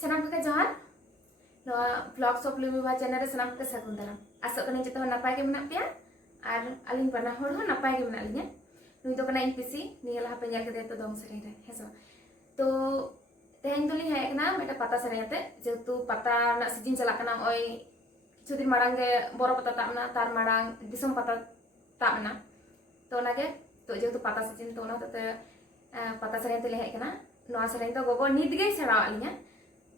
Sanam ko johan no vlog shop lu ba channel re sanam ko sagun daram asok kana jito napai ke menak pia ar alin bana hor ho napai ke menak linya nui to kana PC ni la hape nyal ke to dong sering re heso to teheng tu ni hai kana meta pata sering ate jetu pata na season chalak kana oi chudin marang ge boro pata tamna tar marang disam pata tamna to nage to jetu pata season to na te pata sering tu le hai kana no sering to gogo nit ge sera alinya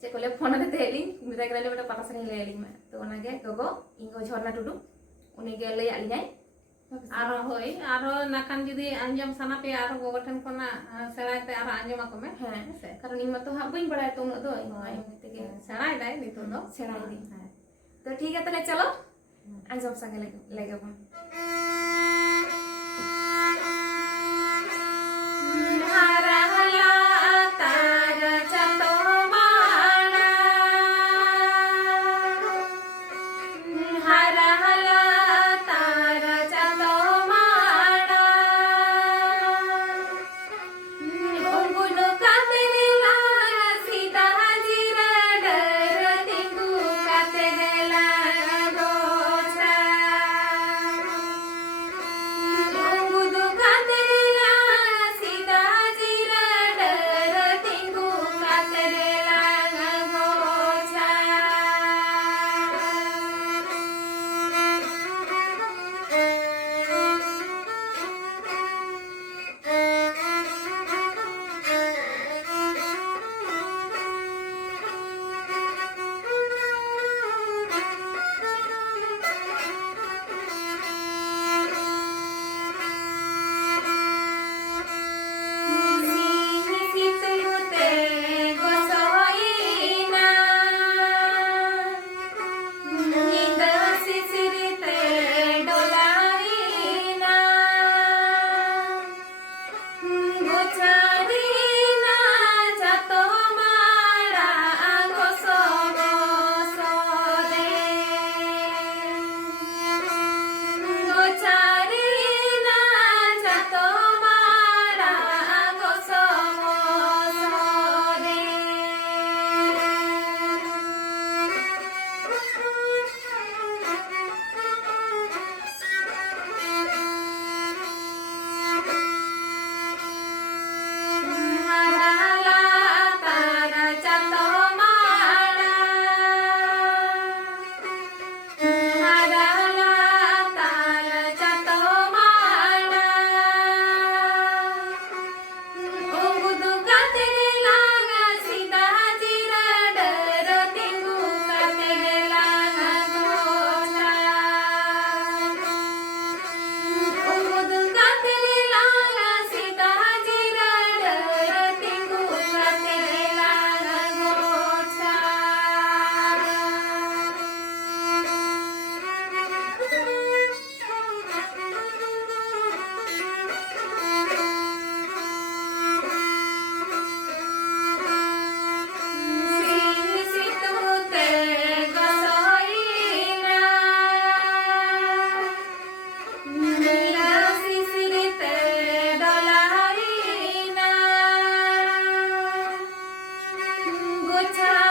cek kolek phone ate teling mita kena le pata sering le aling ma to nage gogo ingo Jhorna Tudu uni ge le alinya aro hoi aro nakan judi anjam sana pe aro gogo than kona serai te aro anjam ako me he karon ing mato ha bain badai to unok do ayam tege serai dai nitu do serai di तो ठीक है तले चलो अंजम संगे लगे बन Good time.